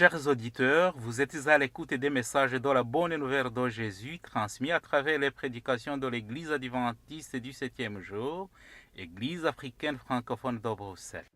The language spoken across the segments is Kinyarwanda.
Chers auditeurs, vous êtes à l'écoute des messages de la bonne nouvelle de Jésus transmis à travers les prédications de l'Église adventiste du 7e jour, Église africaine francophone de Bruxelles.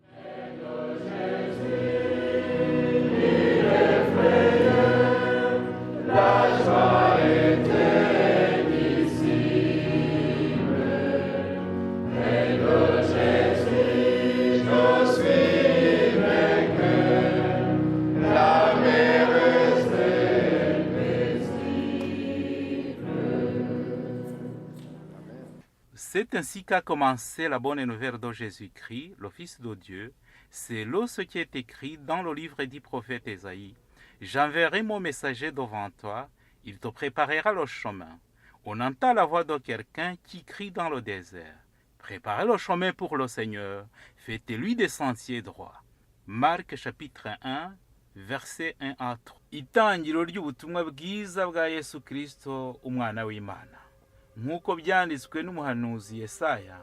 C'est ainsi qu'a commencé la bonne nouvelle de Jésus-Christ, le Fils de Dieu. C'est là ce qui est écrit dans le livre du prophète Ésaïe. J'enverrai mon messager devant toi, il te préparera le chemin. On entend la voix de quelqu'un qui crie dans le désert. Préparez le chemin pour le Seigneur, faites-lui des sentiers droits. Marc chapitre 1, verset 1 à 3. Itangiro ry'ubutumwa bwiza bwa Yesu Kristo, umwana w'Imana. Nk'uko byanditswe n'umuhanuzi Yesaya,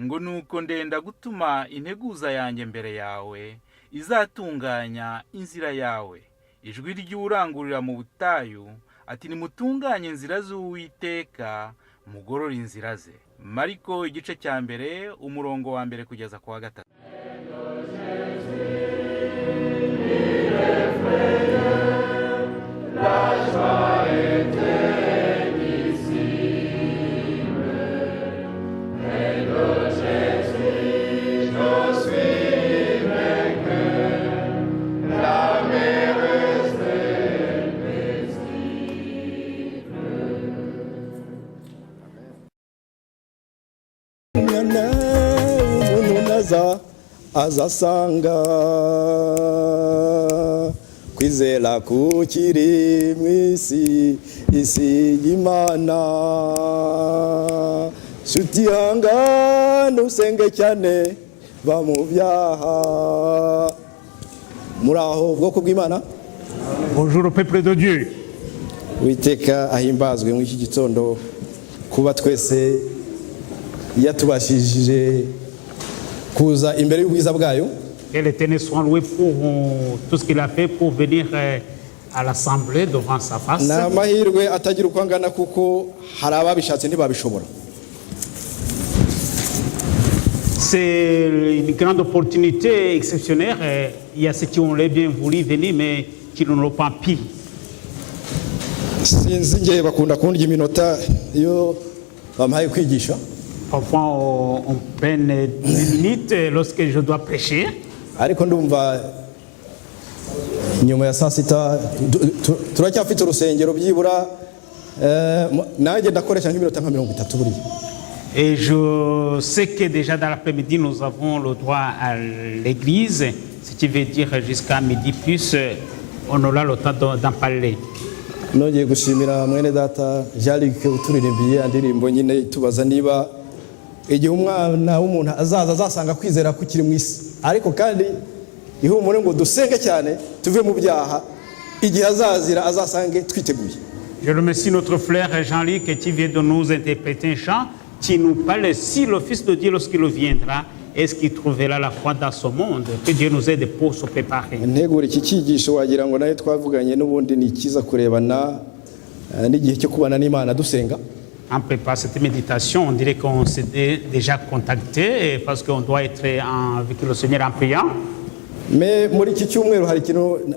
ngo nuko ndenda gutuma integuza yanjye mbere yawe, izatunganya inzira yawe. Ijwi ry'urangurira mu butayu, ati nimutunganye inzira z'Uwiteka, mugorore inzira ze. Mariko igice cya mbere, umurongo wa mbere kugeza ku wa gatatu. azasanga kwizera kukiri mwisi isi y'Imana shuti hangana usenge cyane ba mu byaha. Muraho bwoko bw'Imana. Bonjour au peuple de Dieu. Uwiteka ahimbazwe mu iki gitondo kuba twese yatubashije kuza imbere y'ubwiza bwayo. Que l'Éternel soit loué pour tout ce qu'il a fait pour venir à l'assemblée devant sa face. Na mahirwe atagira uko angana kuko hari ababishatse ntibabishobora. C'est une grande opportunité exceptionnelle. Il y a ceux qui ont bien voulu venir mais qui ne l'ont pas pu. Sinzi ngiye bakunda kundya iminota iyo bampaye kwigisha. Parfois on peine 10 minutes lorsque je dois prêcher. Ariko ndumva nyuma ya saa sita turacyafite urusengero byibura nanjye ndakoresha nk'iminota nka 30 buri. Et je sais que déjà dans l'après-midi nous avons le droit à l'église, ce qui veut dire jusqu'à midi plus on aura le temps d'en parler. Nongeye gushimira mwene data Jean-Luc uturirimbiye indirimbo nyine tubaza niba igihe umwana w'umuntu azasanga kwizera kukiri mu isi, ariko kandi ihumure ngo dusenge cyane tuve mu byaha igihe azazira azasange twiteguye. Je remercie notre frère Jean-Luc qui vient de nous interpréter un chant qui nous parle si le Fils de Dieu lorsqu'il viendra est-ce qu'il trouvera la foi dans ce monde, que Dieu nous aide pour se préparer. Ntegura iki cyigisho wagira ngo naye twavuganye n'ubundi ni kiza kurebana n'igihe cyo kubana n'Imana dusenga. En préparant cette méditation, on dirait qu'on s'est déjà contacté parce qu'on doit être avec le Seigneur en priant. Mais muri iki cyumweru hari ikintu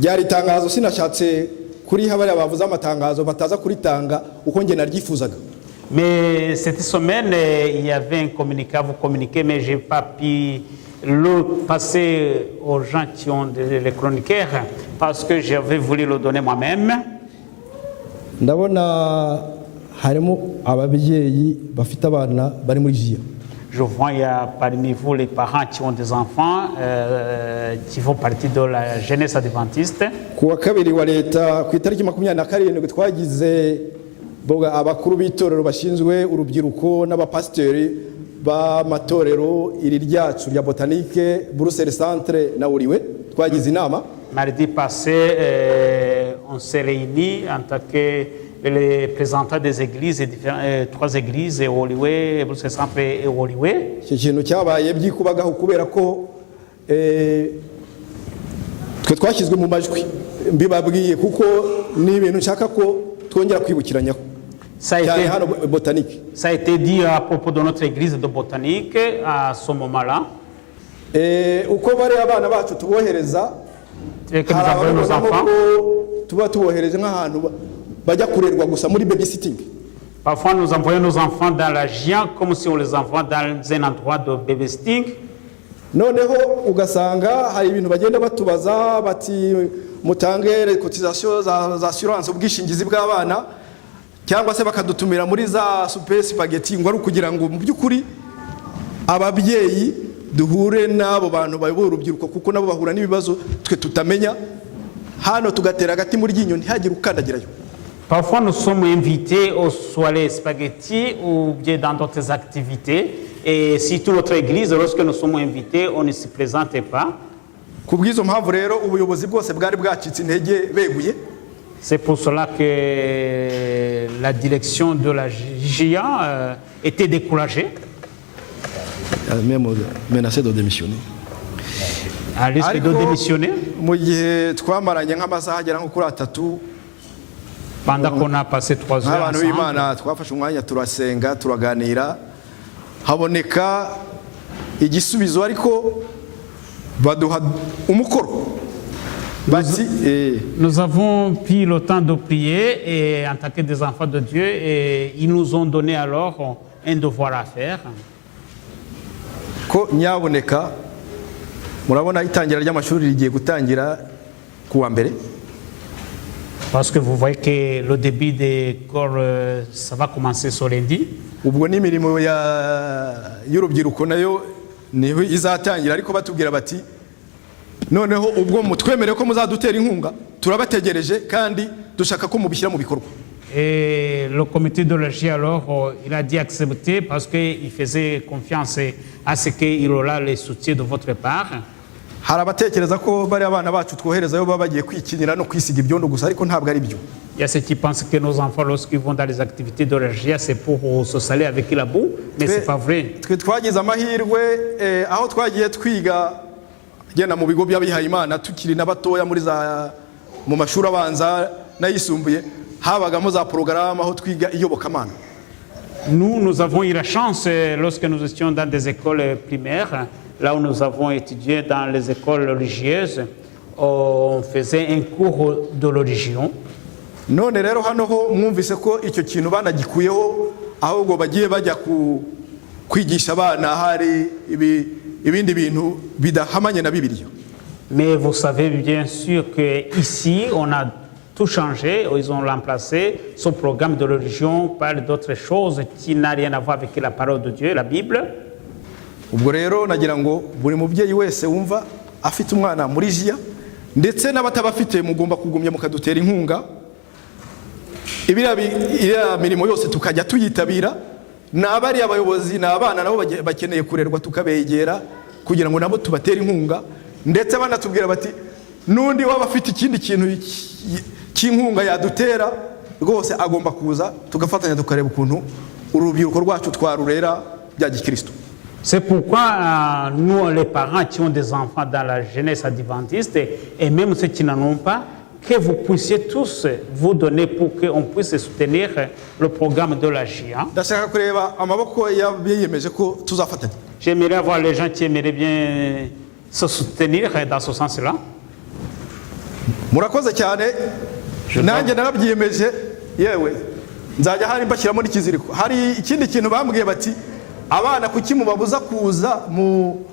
ryari tangazo sinashatse kuri habari abavuza amatangazo bataza kuritanga uko nge naryifuzaga. Mais cette semaine, il y avait un communiqué à vous communiquer, mais je n'ai pas pu le passer aux gens qui ont les chroniqueurs parce que j'avais voulu le donner moi-même. Ndabona harimo ababyeyi bafite abana bari muri jiya. Je vois il y a parmi vous les parents qui ont des enfants qui font partie de la jeunesse adventiste. Kuwa kabiri wa leta ku itariki 27 twagize boga abakuru b'itorero bashinzwe urubyiruko n'abapasiteri b'amatorero iri ryacu rya Botanique Bruxelles Centre na Uriwe twagize inama. Mardi passé, on s'est réunis en tant que les représentants des églises, 3 églises, Oliwe, Bruxelles Centre et Oliwe. Iki kintu cyabaye byikubagaho kubera ko twe twashyizwe mu majwi mbibabwiye kuko ni ibintu nshaka ko twongera kwibukiranyaho cyane hano botanique. Ça a été dit à propos de notre église de botanique à ce moment-là. Uko bari abana bacu tubohereza que nous avons nos enfants. Tuba tubohereje nk'ahantu bajya kurerwa gusa muri babysitting. Parfois nous envoyons nos enfants dans la GIA comme si on les envoie dans un endroit de babysitting. Noneho ugasanga hari ibintu bagenda batubaza bati mutange cotisation za assurance ubwishingizi bw'abana cyangwa se bakadutumira muri za super spaghetti ngo ari kugira ngo mu by'ukuri ababyeyi duhure n'abo bantu bayobora urubyiruko kuko nabo bahura n'ibibazo twe tutamenya hano tugatera agati muri ryinyo ntihagire ukandagirayo. Parfois nous sommes invités aux soirées spaghetti ou bien dans d'autres activités. Et surtout notre église, lorsque nous sommes invités, on ne se présente pas. C'est pour cela que la direction de la GIA était découragée. Même menacé de démissionner. À risque de démissionner. Pendant qu'on a passé 3 heures ensemble. Haboneka igisubizo ariko baduha umukoro bati nous avons pris le temps de prier et en tant que des enfants de Dieu et ils nous ont donné alors un devoir à faire ko nyaboneka murabona itangira ry'amashuri rigiye gutangira kuwa mbere parce que vous voyez que le début des cours ça va commencer ce lundi. Ubwo n'imirimo y'urubyiruko nayo niho izatangira ariko batubwira bati noneho ubwo mutwemere ko muzadutera inkunga turabategereje kandi dushaka ko mubishyira mu bikorwa. Et le comité de la GIA alors il a dit accepter parce qu'il faisait confiance à ce qu'il aura le soutien de votre part. Harabatekereza ko bari abana bacu twoherezayo baba bagiye kwikinira no kwisiga ibyondo gusa ariko ntabwo ari byo. Il y a ceux qui pensent que nos enfants lorsqu'ils vont dans les activités de la GIA c'est pour se saler avec la boue mais c'est pas vrai. Twe twagize amahirwe aho twagiye twiga gena mu bigo by'abihaye Imana tukiri n'abatoya muri za mu mashuri abanza n'ayisumbuye habagamo za programme aho twiga iyobokamana. Nous avons eu la chance lorsque nous étions dans des écoles primaires. Là où nous avons étudié dans les écoles religieuses, on faisait un cours de religion. None rero hano ho mwumvise ko icyo kintu banagikuyeho ahubwo bagiye bajya kwigisha abana hari ibindi bintu bidahamanye na Bibiliya. Mais vous savez bien sûr que ici on a tout changé, ils ont remplacé ce programme de religion par d'autres choses qui n'ont rien à voir avec la parole de Dieu, la Bible. Ubwo rero nagira ngo buri mubyeyi wese wumva afite umwana muri GIA ndetse n'abatabafite mugomba kugumya mukadutera inkunga ibira mirimo yose tukajya tuyitabira n'abari abayobozi n'abana nabo bakeneye kurerwa tukabegera kugira ngo nabo tubatera inkunga ndetse banatubwira bati nundi waba afite ikindi kintu cy'inkunga yadutera rwose agomba kuza tugafatanya tukareba ukuntu urubyiruko rwacu twarurera bya gikristo. C'est pourquoi nous, les parents qui ont des enfants dans la jeunesse adventiste, et même ceux qui n'en ont pas, que vous puissiez tous vous donner pour qu'on puisse soutenir le programme de la GIA. J'aimerais avoir les gens qui aimeraient bien se soutenir dans ce sens-là. nanjye narabyiyemeje yewe nzajya hari mbashyiramo n'ikiziriko hari ikindi kintu bambwiye bati abana kuki mubabuza kuza mu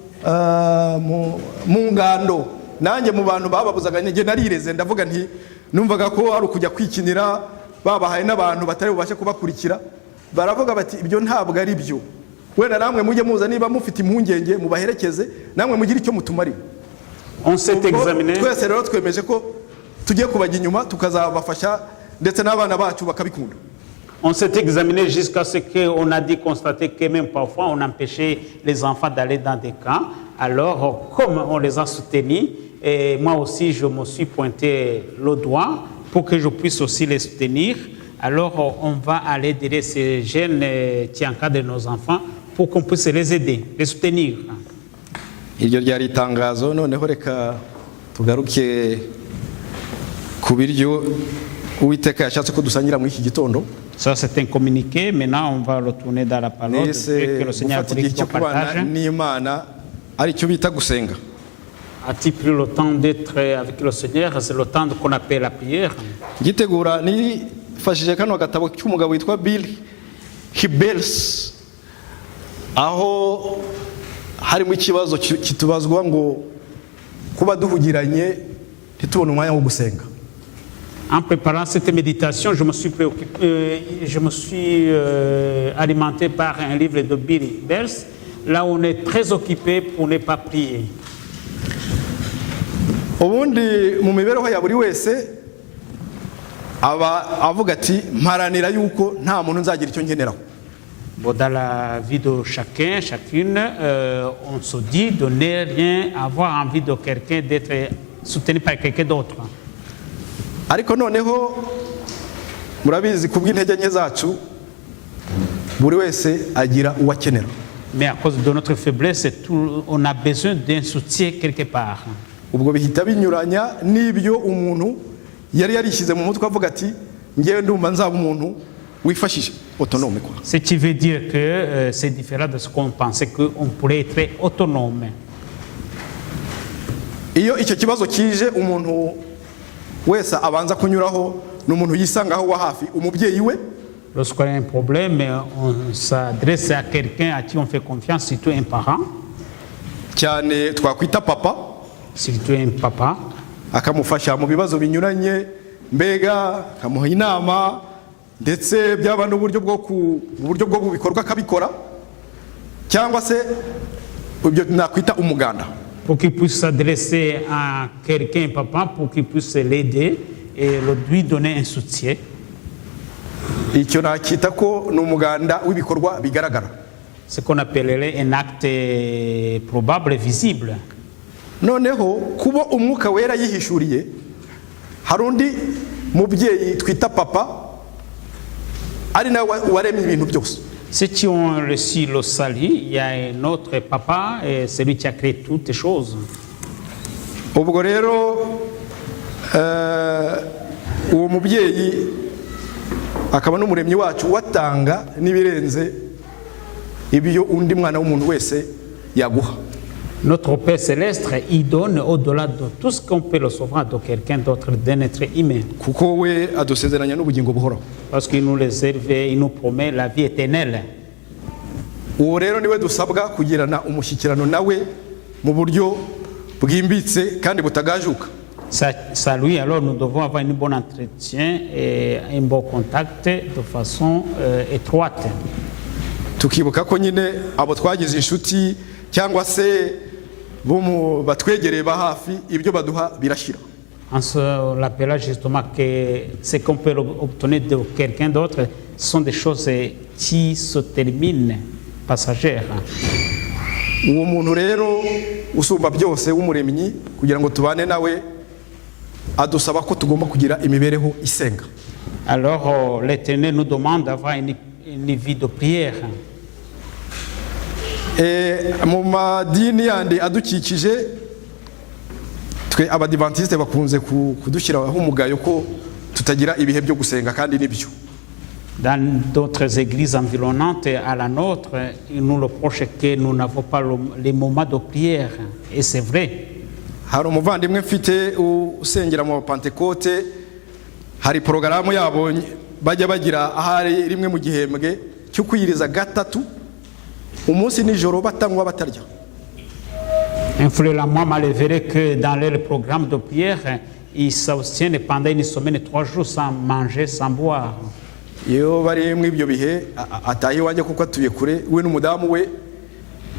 ngando nanjye mu bantu bababuzaga nge narireze ndavuga nti numvaga ko ari ukujya kwikinira babahaye n'abantu batari bubashe kubakurikira baravuga bati ibyo ntabwo ari byo wenda namwe mujye muza niba mufite impungenge mubaherekeze namwe mugira icyo mutumarira. On s'est examiné. Twese rero twemeje ko tugiye kubajya inyuma tukazabafasha ndetse n'abana bacu bakabikunda. On s'est examiné jusqu'à ce qu'on a dit constater que même parfois on empêchait les enfants d'aller dans des camps. Alors comme on les a soutenus, et moi aussi je me suis pointé le doigt pour que je puisse aussi les soutenir. Alors on va aller derrière ces jeunes qui encadrent nos enfants pour qu'on puisse les aider, les soutenir. Iryo ryari itangazo noneho reka tugaruke ku biryo Uwiteka yashatse ko dusangira muri iki gitondo. Ça, c'est un communiqué. Maintenant, on va retourner dans la parole de Dieu Nise que le Seigneur gufata voulait igihe qu'on cyo kubana partage. n'Imana ari cyo bita gusenga. A-t-il pris le temps d'être avec le Seigneur? C'est le temps qu'on appelle la prière. Gitegura nifashije kano gatabo cy'umugabo witwa Bill Hybels, aho harimo ikibazo kitubazwa ngo kuba duhugiranye ntitubone umwanya wo gusenga. En préparant cette méditation, je me suis alimenté par un livre de Bill Hybels. Là, on est très occupé pour ne pas prier. Ubundi mu mibereho ya buri wese aba avuga ati mparanira yuko nta muntu nzagira icyo ngeneraho. Bon, dans la vie de chacun, chacune, on se dit de ne rien avoir envie de quelqu'un, d'être soutenu par quelqu'un d'autre. Ariko noneho murabizi kubw'intege nke zacu buri wese agira uwakenera. Mais à cause de notre faiblesse, on a besoin d'un soutien quelque part. Ubwo bihita binyuranya n'ibyo umuntu yari yarishyize mu mutwe avuga ati ngewe ndumva nzaba umuntu wifashije autonome quoi. Ce qui veut dire que c'est différent de ce qu'on pensait qu'on pourrait être autonome. Iyo icyo kibazo kije umuntu wese abanza kunyuraho n'umuntu yisangaho wa hafi umubyeyi we. Lorsqu'on a un problème, on s'adresse à quelqu'un à qui on fait confiance, surtout un parent. Cyane twakwita papa. Surtout un papa. Akamufasha mu bibazo binyuranye, mbega akamuha inama ndetse byaba n'uburyo bwo kubikorwa akabikora, cyangwa se ibyo nakwita umuganda. Pour qu'il puisse s'adresser à quelqu'un, papa, pour qu'il puisse l'aider et lui donner un soutien. Icyo nakita ko n'umuganda w'ibikorwa bigaragara. Ce qu'on appellerait un acte probable et visible. Noneho kuba umwuka wera yihishuriye hari undi mubyeyi twita papa ari nawe waremye ibintu byose. Ceux qui ont reçu le salut, il y a un autre papa, et c'est lui qui a créé toutes les choses. Ubwo rero uwo mubyeyi akaba n'umuremyi wacu watanga n'ibirenze ibyo undi mwana w'umuntu wese yaguha. Notre Père Céleste, il donne au-delà de tout ce qu'on peut recevoir de quelqu'un d'autre, d'un être humain. Kuko we adusezeranya n'ubugingo buhoraho. Parce qu'il nous réserve, il nous promet la vie éternelle. Uwo rero niwe dusabwa kugirana umushyikirano nawe mu buryo bwimbitse kandi butagajuka. Ça lui, alors nous devons avoir un bon entretien et un bon contact de façon étroite. Tukibuka ko nyine abo twagize inshuti cyangwa se bo batwegereye ba hafi ibyo baduha birashira. En se rappelant justement que ce qu'on peut obtenir de quelqu'un d'autre sont des choses qui se terminent, passagères. Uwo muntu rero usumba byose w'umuremyi kugira ngo tubane nawe adusaba ko tugomba kugira imibereho isenga. Alors l'Éternel nous demande d'avoir une vie de prière. Mu madini yandi adukikije twe abadivantiste bakunze kudushyiraho umugayo ko tutagira ibihe byo gusenga kandi nibyo. Dans d'autres églises environnantes à la nôtre, ils nous reprochent que nous n'avons pas les moments de prière. Et c'est vrai. Hari umuvandimwe mfite usengera mu Pentecote, hari porogaramu yabo bajya bagira ahari rimwe mu gihembwe cyo kwiyiriza gatatu umunsi nijoro batanywa batarya. Un frère à moi m'a révélé que dans leur programme de prière, ils s'abstiennent pendant une semaine, 3 jours sans manger, sans boire. Iyo bari mu ibyo bihe ataye wanjye kuko atuye kure we n'umudamu we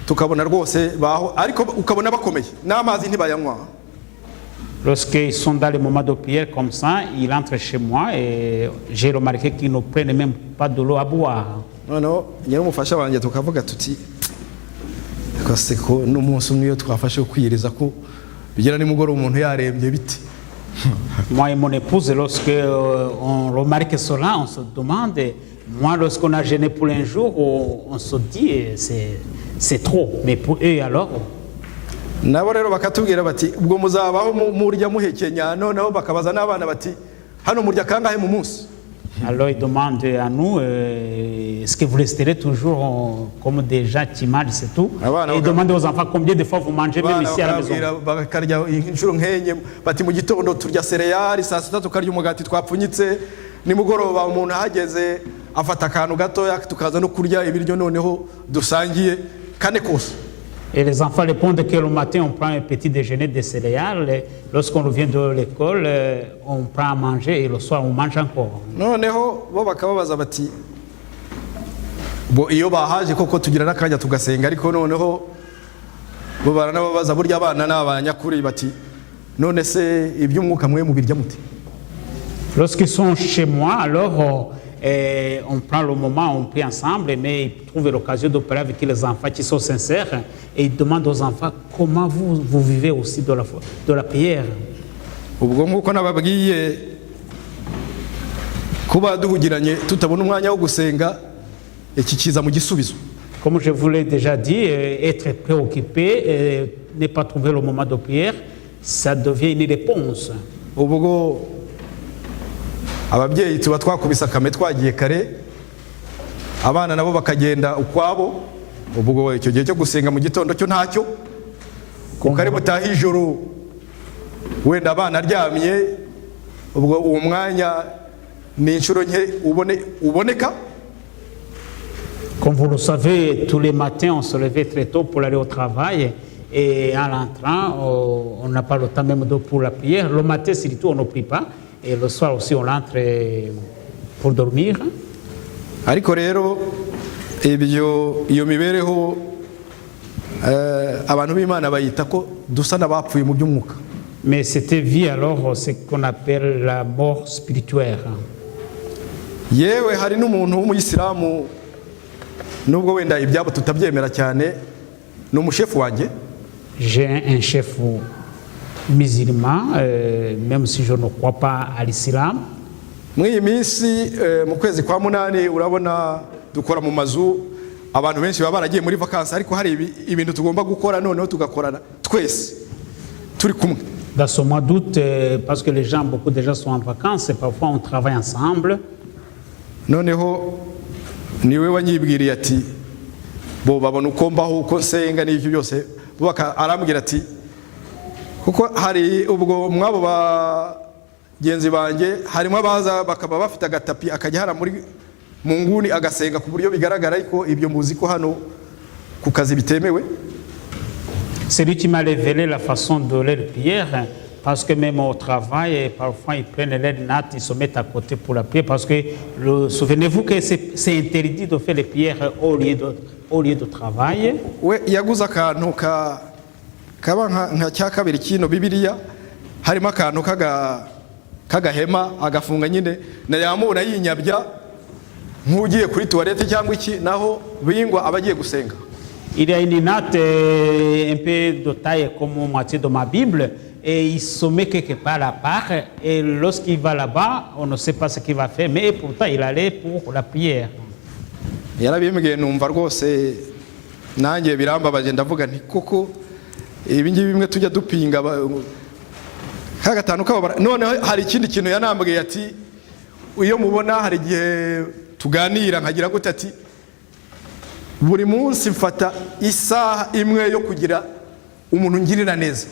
tukabona rwose baho ariko ukabona bakomeye n'amazi ntibayanywa. Lorsqu'ils sont dans les moments de prière comme ça, ils rentrent chez moi et j'ai remarqué qu'ils ne prennent même pas de l'eau à boire. Noneho nyine umufasha wanjye tukavuga tuti kose ko n'umunsi umwe iyo twafashe kwiyiriza ko bigera nimugoroba umuntu yarembye biti. Moi et mon épouse, lorsque on remarque cela, on se demande, moi lorsqu'on a jeûné pour un jour, on se dit c'est trop, mais pour eux alors. nabo rero bakatubwira bati ubwo muzabaho murya muhekenya, noneho bakabaza n'abana bati hano murya kangahe mu munsi. Alors ils demandent à nous, est-ce que vous resterez toujours comme des gens qui mangent, c'est tout. Et ils demandent aux enfants combien de fois vous mangez même ici à la maison. Bakarya inshuro nkenye bati mu gitondo turya cereal, saa sita tukarya umugati twapfunyitse, nimugoroba umuntu ahageze afata akantu gatoya tukaza no kurya ibiryo noneho dusangiye kane kose. Et les enfants répondent que le matin on prend un petit déjeuner de céréales, lorsqu'on revient de l'école on prend à manger et le soir on mange encore. Noneho bo bakababaza bati bo iyo bahaje koko tugira nakanya tugasenga, ariko noneho bo baranababaza burya abana n'abanyakuri bati none se iby'umwuka mwe mubirya muti. Lorsqu'ils sont chez moi, alors on prend le moment, on prie ensemble, mais ils trouvent l'occasion de parler avec les enfants qui sont sincères et ils demandent aux enfants comment vous vivez aussi de la prière. Ubwo nkuko nababwiye kuba duhugiranye tutabona umwanya wo gusenga iki kiza mu gisubizo. Comme je vous l'ai déjà dit, être préoccupé et ne pas trouver le moment de prière, ça devient une réponse. Ubwo ababyeyi tuba twakubisa kame twagiye kare, abana nabo bakagenda ukwabo, ubwo icyo gihe cyo gusenga mu gitondo cyo ntacyo, kare butaha ijoro wenda abana aryamye, ubwo uwo mwanya ni inshuro nke uboneka. Comme vous le savez, tous les matins on se levait très tôt pour aller au travail et en rentrant on n'a pas le temps même pour la prière. Le matin surtout on ne prie pas. Et le soir aussi on entre pour dormir. Ariko rero iyo mibereho abantu b'Imana bayita ko dusa n'abapfuye mu by'umwuka. Mais cette vie alors ce qu'on appelle la mort spirituelle. Yewe hari n'umuntu w'umuyisilamu nubwo wenda ibyabo tutabyemera cyane, ni umushefu wanjye. J'ai un chef musulman, même si je ne crois pas à l'islam. Mw'iyi minsi mu kwezi kwa munani urabona dukora mu mazu, abantu benshi baba baragiye muri vacances, ariko hari ibintu tugomba gukora noneho tugakorana twese turi kumwe. Dans ce mois d'août, parce que beaucoup de gens sont en vacances, et parfois on travaille ensemble. Noneho niwe wanyibwiriye ati bo babona uko mbaho uko nsenga n'ibyo byose, arambwira ati kuko hari ubwo mwabo bagenzi banjye harimo abaza bakaba bafite agatapi akajya hara muri mu nguni agasenga ku buryo bigaragara, ariko ibyo muzi ko hano ku kazi bitemewe. C'est lui qui m'a révélé la façon de leur prière, parce que même au travail, parfois ils prennent leur natte, ils se mettent à côté pour la prière, parce que souvenez-vous que c'est interdit de faire les prières au lieu de travail. We yaguze akantu kaba nka cya kabiri kino Bibiliya, harimo akantu kagahema agafunga nyine na yamura yinyabya nk'ugiye kuri toilette cyangwa iki, naho bingwa abagiye gusenga. Il y a une natte un peu de taille comme moitié de ma Bible et il se met quelque part à part, et lorsqu'il va là-bas on ne sait pas ce qu'il va faire, mais pourtant il allait pour la prière. Yarabimbwiye numva rwose nanjye birambabaje, ndavuga nti koko ibi ngibi bimwe tujya dupinga kagatanu kabo. Noneho hari ikindi kintu yanambwiye ati iyo mubona hari igihe tuganira nkagira gute ati buri munsi mfata isaha imwe yo kugira umuntu ngirira neza.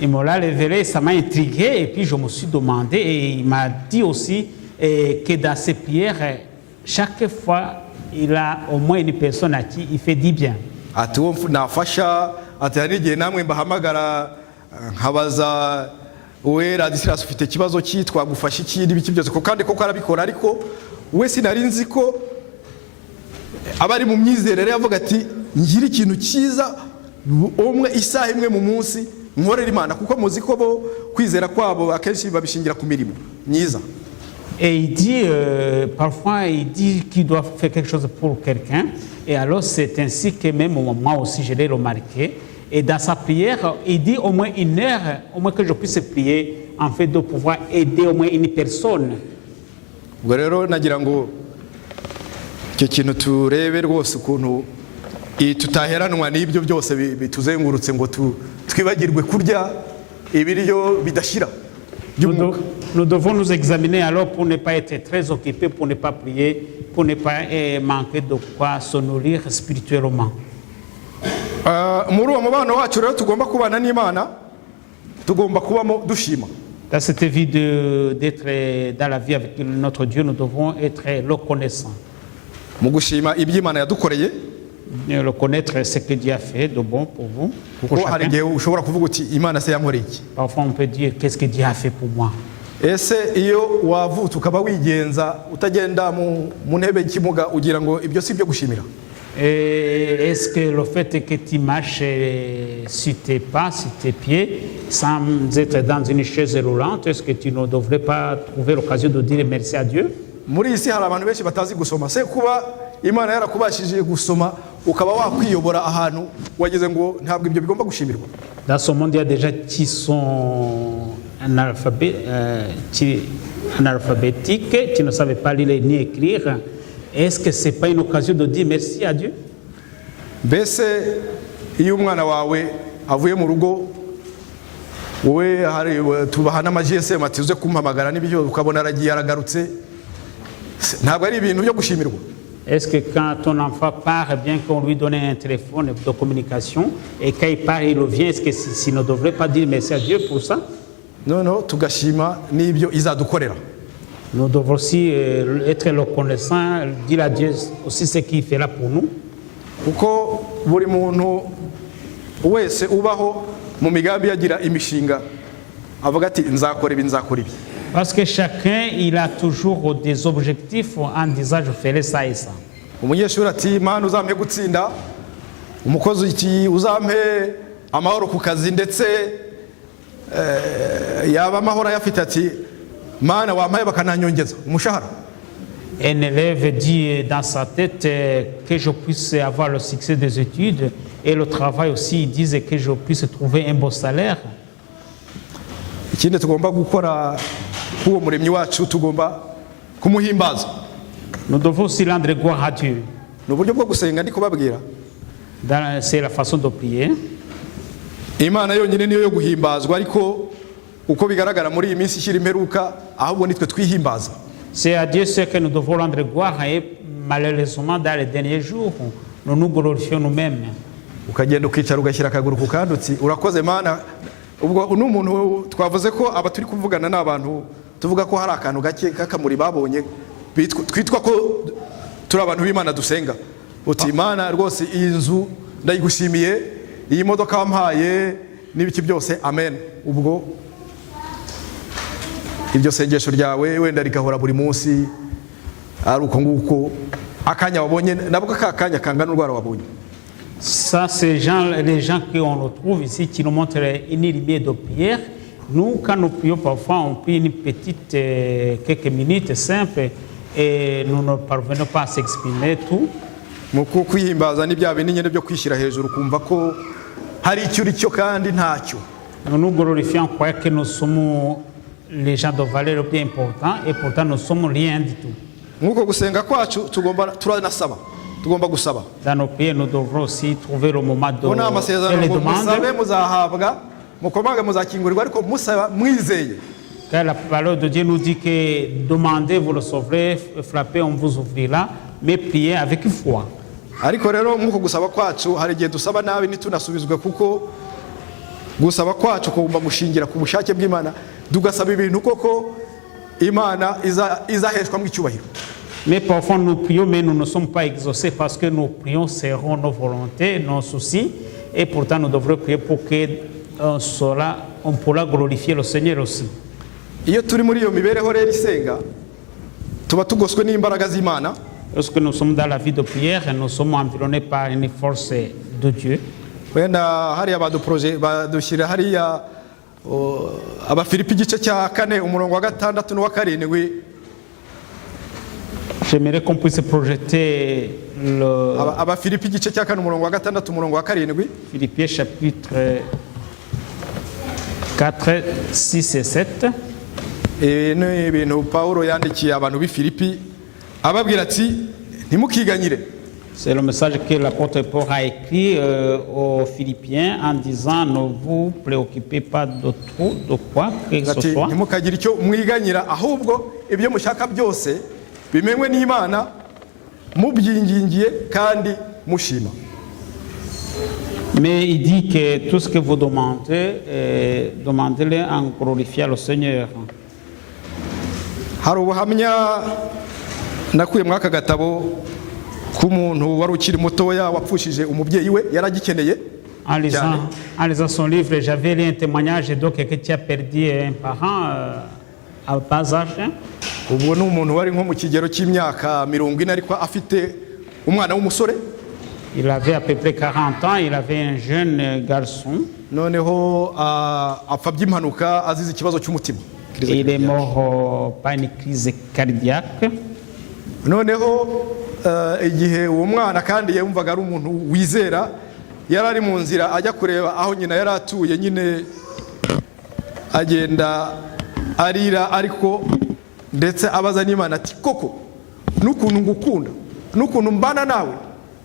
Il m'a révélé, ça m'a intrigué, et puis je me suis demandé, et il m'a dit aussi que dans ses prières, chaque fois il a au moins une personne à qui il fait du bien. Ati uwo nafasha, ati hari igihe namwe mbahamagara nkabaza we Radisilas ufite ikibazo cyitwa gufasha ikindi biki byose, kandi koko arabikora, ariko we sinari nzi ko abari mu myizerere yavuga ati ngira ikintu cyiza umwe isaha imwe mu munsi nkorera Imana, kuko muzi ko bo kwizera kwabo akenshi babishingira ku mirimo myiza. Et il dit, parfois il dit qu'il doit faire quelque chose pour quelqu'un, et alors c'est ainsi que même moi aussi je l'ai remarqué. Et dans sa prière, il dit au moins une heure, au moins que je puisse prier, en fait de pouvoir aider au moins une personne. Ubwo rero nagira ngo icyo kintu turebe rwose ukuntu tutaheranwa n'ibyo byose bituzengurutse ngo twibagirwe kurya ibiryo bidashira. Nous devons nous examiner alors pour ne pas être très occupés, pour ne pas prier, pour ne pas manquer de quoi se nourrir spirituellement. Muri uwo mubano wacu rero tugomba kubana n'Imana, tugomba kubamo dushima. Dans cette vie d'être dans la vie avec notre Dieu, nous devons être reconnaissants. Mu gushima ibyo Imana yadukoreye, reconnaître ce que Dieu a fait de bon pour vous. Kuko hari igihe ushobora kuvuga uti Imana se yankoreye iki. Parfois on peut dire qu'est-ce que Dieu a fait pour moi. Ese iyo wavutse ukaba wigenza utagenda mu ntebe y'ikimuga ugira ngo ibyo si byo gushimira? Est-ce que le fait que tu marches sur tes pas, sur tes pieds, sans être dans une chaise roulante, est-ce que tu ne devrais pas trouver l'occasion de dire merci à Dieu? Muri isi hari abantu benshi batazi gusoma. Se kuba Imana yarakubashije gusoma ukaba wakwiyobora ahantu wageze ngo ntabwo ibyo bigomba gushimirwa. Dans ce monde, il y a des gens qui sont analphabétiques, qui ne savent pas lire ni écrire. Est-ce que ce n'est pas une occasion de dire merci à Dieu? Mbese iyo umwana wawe avuye mu rugo wowe hari tubahana ama-GSM atize kumpamagara n'ibyo ukabona aragiye aragarutse, ntabwo ari ibintu byo gushimirwa? Est-ce que quand ton enfant part, bien qu'on lui donne un téléphone de communication, et quand il part, il revient, est-ce qu'il ne devrait pas dire merci à Dieu pour ça? Non, tugashima n'ibyo izadukorera. Nous devons aussi être reconnaissants, dire à Dieu aussi ce qu'il fait là pour nous. Kuko buri muntu wese ubaho mu migambi yagira imishinga avuga ati nzakora ibi nzakora ibi. Parce que chacun il a toujours des objectifs en disant je ferai ça et ça. Umunyeshuri ati Mana uzampe gutsinda, umukozi ati uzampe amahoro ku kazi, ndetse yaba amahoro ayafite ati Mana wampaye bakananyongeza umushahara. Un élève dit dans sa tête que je puisse avoir le succès des études, et le travail aussi, ils disent que je puisse trouver un bon salaire. Ikindi tugomba gukora kuwo muremyi wacu tugomba kumuhimbaza. Nous devons aussi rendre gloire à Dieu. N'uburyo bwo gusenga ndi kubabwira. C'est la façon de prier. Imana yonyine niyo yo guhimbazwa, ariko uko bigaragara muri iyi minsi ishyira imperuka ahubwo nitwe twihimbaza. C'est à Dieu seul que nous devons rendre gloire, et malheureusement dans les derniers jours nous nous glorifions nous-mêmes. Ukagenda ukicara ugashyira akaguru ku kandutsi urakoze Mana. Ubwo n'umuntu twavuze ko aba turi kuvugana n'abantu tuvuga ko hari akantu gake kakamuri babonye twitwa ko turi abantu b'Imana dusenga. Uti Imana rwose iyi nzu ndayigushimiye, iyi modoka wampaye n'ibiki byose, amen. Ubwo iryo sengesho ryawe wenda rigahora buri munsi ari uko nguko akanya wabonye nabwo akanya kangana urwara wabonye. Ça, c'est les gens qu'on retrouve ici qui nous montrent une lumière de prière. Nous, quand nous prions parfois, on prie une petite, quelques minutes simples, et nous ne parvenons pas à s'exprimer tout. Muko kwihimbaza ni bya bintu nyine byo kwishyira hejuru kumva ko hari icyo uri cyo kandi ntacyo. Nous nous glorifions, croyant que nous sommes les gens de valeur bien importants, et pourtant nous sommes rien du tout. Muko gusenga kwacu turanasaba. Tugomba gusaba. Dans nos prières, nous devrons aussi trouver le moment de faire les demandes. Musabe muzahabwa, mukomaga muzakingurirwa, ariko musaba mwizeye. Car la parole de Dieu nous dit que demandez, vous recevrez, frappez, on vous ouvrira, mais priez avec foi. Ariko rero muko gusaba kwacu hari igihe dusaba nabi nitunasubizwe, kuko gusaba kwacu kugomba mushingira ku bushake bw'Imana, tugasaba ibintu koko Imana izaheshwa mu icyubahiro. Mais parfois nous prions, mais nous ne sommes pas exaucés parce que nos prions seront nos volontés, nos soucis, et pourtant nous devrons prier pour qu'on pourra glorifier le Seigneur aussi. Iyo turi muri iyo mibereho rero isenga tuba tugoswe n'imbaraga z'Imana. Lorsque nous sommes dans la vie de prière, nous sommes environnés par une force de Dieu. Wenda hariya badushyira hariya Abafilipi igice cya 4 umurongo wa 6 n'uwa 7. J'aimerais qu'on puisse projeter le Abafilipi igice cya 4 umurongo wa 6 umurongo wa 7. Philippiens chapitre 4, 6 et 7. Ni ibintu Paulo yandikiye abantu b'i Filipi ababwira ati ntimukiganyire C'est le message que l'apôtre Paul a écrit aux Philippiens en disant ne vous préoccupez pas de trop, de quoi que ce ati soit. ntimukagire icyo mwiganyira ahubwo ibyo mushaka byose bimenywe n'Imana mubyingingiye kandi mushima. Mais il dit que tout ce que vous demandez, demandez-le en glorifiant le Seigneur. Hari ubuhamya nakuye muri aka gatabo k'umuntu wari ukiri mutoya wapfushije umubyeyi we yaragikeneye. En lisant son livre, j'avais lu un témoignage de quelqu'un qui a perdu un parent à bas âge. Ubwo ni umuntu wari nko mu kigero cy'imyaka 40 ariko afite umwana w'umusore. Il avait à peu près 40 ans, il avait un jeune garçon. Noneho apfa by'impanuka azize ikibazo cy'umutima. Et il est mort par une crise cardiaque. Noneho igihe uwo mwana kandi yumvaga ari umuntu wizera yari ari mu nzira ajya kureba aho nyina yari atuye nyine agenda arira ariko ndetse abaza n'Imana ati koko n'ukuntu ngukunda n'ukuntu mbana nawe